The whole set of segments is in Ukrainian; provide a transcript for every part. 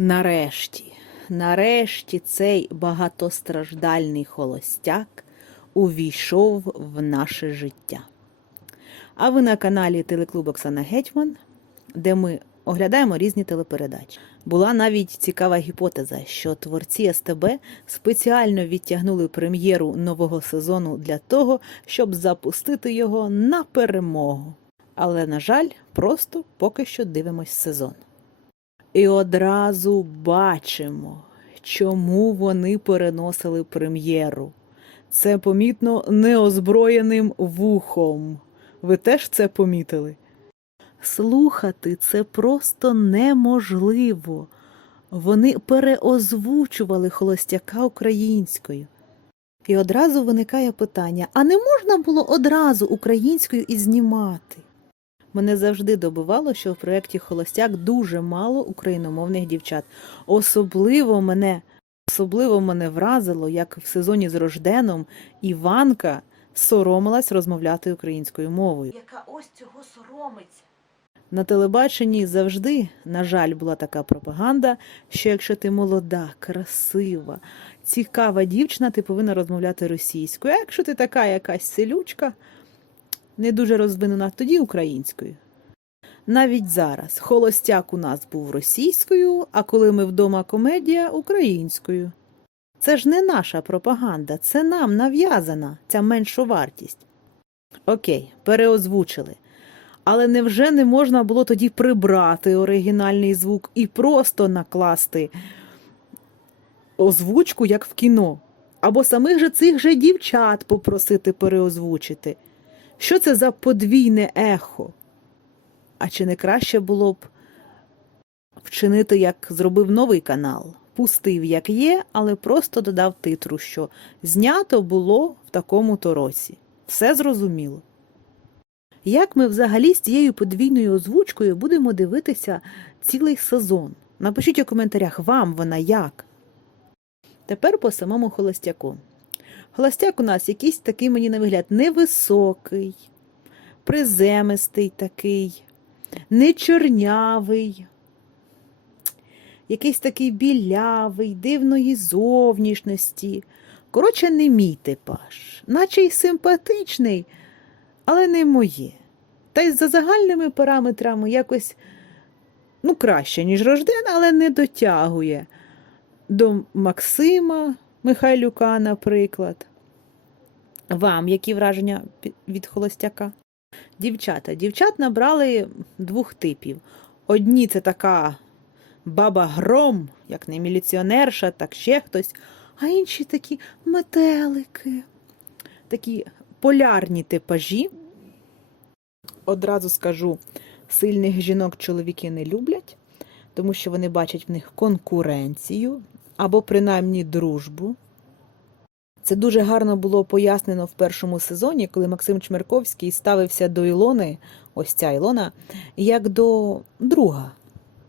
Нарешті, нарешті цей багатостраждальний холостяк увійшов в наше життя. А ви на каналі Телеклуб Оксана Гетьман, де ми оглядаємо різні телепередачі. Була навіть цікава гіпотеза, що творці СТБ спеціально відтягнули прем'єру нового сезону для того, щоб запустити його на перемогу. Але, на жаль, просто поки що дивимось сезон. І одразу бачимо, чому вони переносили прем'єру. Це помітно неозброєним вухом. Ви теж це помітили? Слухати це просто неможливо. Вони переозвучували холостяка українською. І одразу виникає питання: а не можна було одразу українською і знімати? Мене завжди добивало, що в проєкті Холостяк дуже мало україномовних дівчат. Особливо мене, особливо мене вразило, як в сезоні з Рожденом Іванка соромилась розмовляти українською мовою. яка ось цього соромиться. На телебаченні завжди, на жаль, була така пропаганда, що якщо ти молода, красива, цікава дівчина, ти повинна розмовляти російською. А якщо ти така якась селючка, не дуже розвинена, тоді українською. Навіть зараз холостяк у нас був російською, а коли ми вдома комедія українською. Це ж не наша пропаганда, це нам нав'язана ця меншовартість. Окей, переозвучили. Але невже не можна було тоді прибрати оригінальний звук і просто накласти озвучку, як в кіно? Або самих же цих же дівчат попросити переозвучити? Що це за подвійне ехо? А чи не краще було б вчинити, як зробив новий канал? Пустив, як є, але просто додав титру, що знято було в такому-то році. Все зрозуміло. Як ми взагалі з цією подвійною озвучкою будемо дивитися цілий сезон? Напишіть у коментарях, вам вона як? Тепер по самому холостяку. Холостяк у нас якийсь такий, мені на вигляд, невисокий, приземистий такий, не чорнявий, якийсь такий білявий, дивної зовнішності. Коротше, не мій типаж, наче й симпатичний, але не моє. Та й за загальними параметрами якось ну, краще, ніж Рожден, але не дотягує до Максима Михайлюка, наприклад. Вам які враження від холостяка? Дівчата. Дівчат набрали двох типів. Одні це така баба гром, як не міліціонерша, так ще хтось, а інші такі метелики, такі полярні типажі. Одразу скажу, сильних жінок чоловіки не люблять, тому що вони бачать в них конкуренцію або принаймні дружбу. Це дуже гарно було пояснено в першому сезоні, коли Максим Чмерковський ставився до Ілони, ось ця Ілона, як до друга,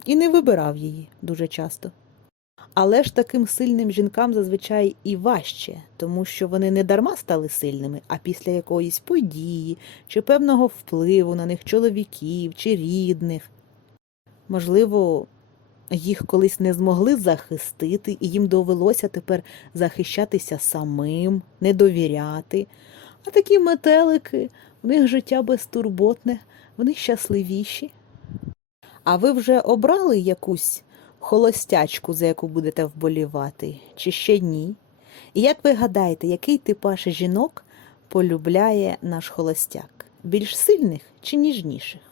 і не вибирав її дуже часто. Але ж таким сильним жінкам зазвичай і важче, тому що вони не дарма стали сильними, а після якоїсь події чи певного впливу на них чоловіків чи рідних. Можливо, їх колись не змогли захистити, і їм довелося тепер захищатися самим, не довіряти. А такі метелики, в них життя безтурботне, вони щасливіші. А ви вже обрали якусь холостячку, за яку будете вболівати, чи ще ні? І як ви гадаєте, який типаж жінок полюбляє наш холостяк? Більш сильних чи ніжніших?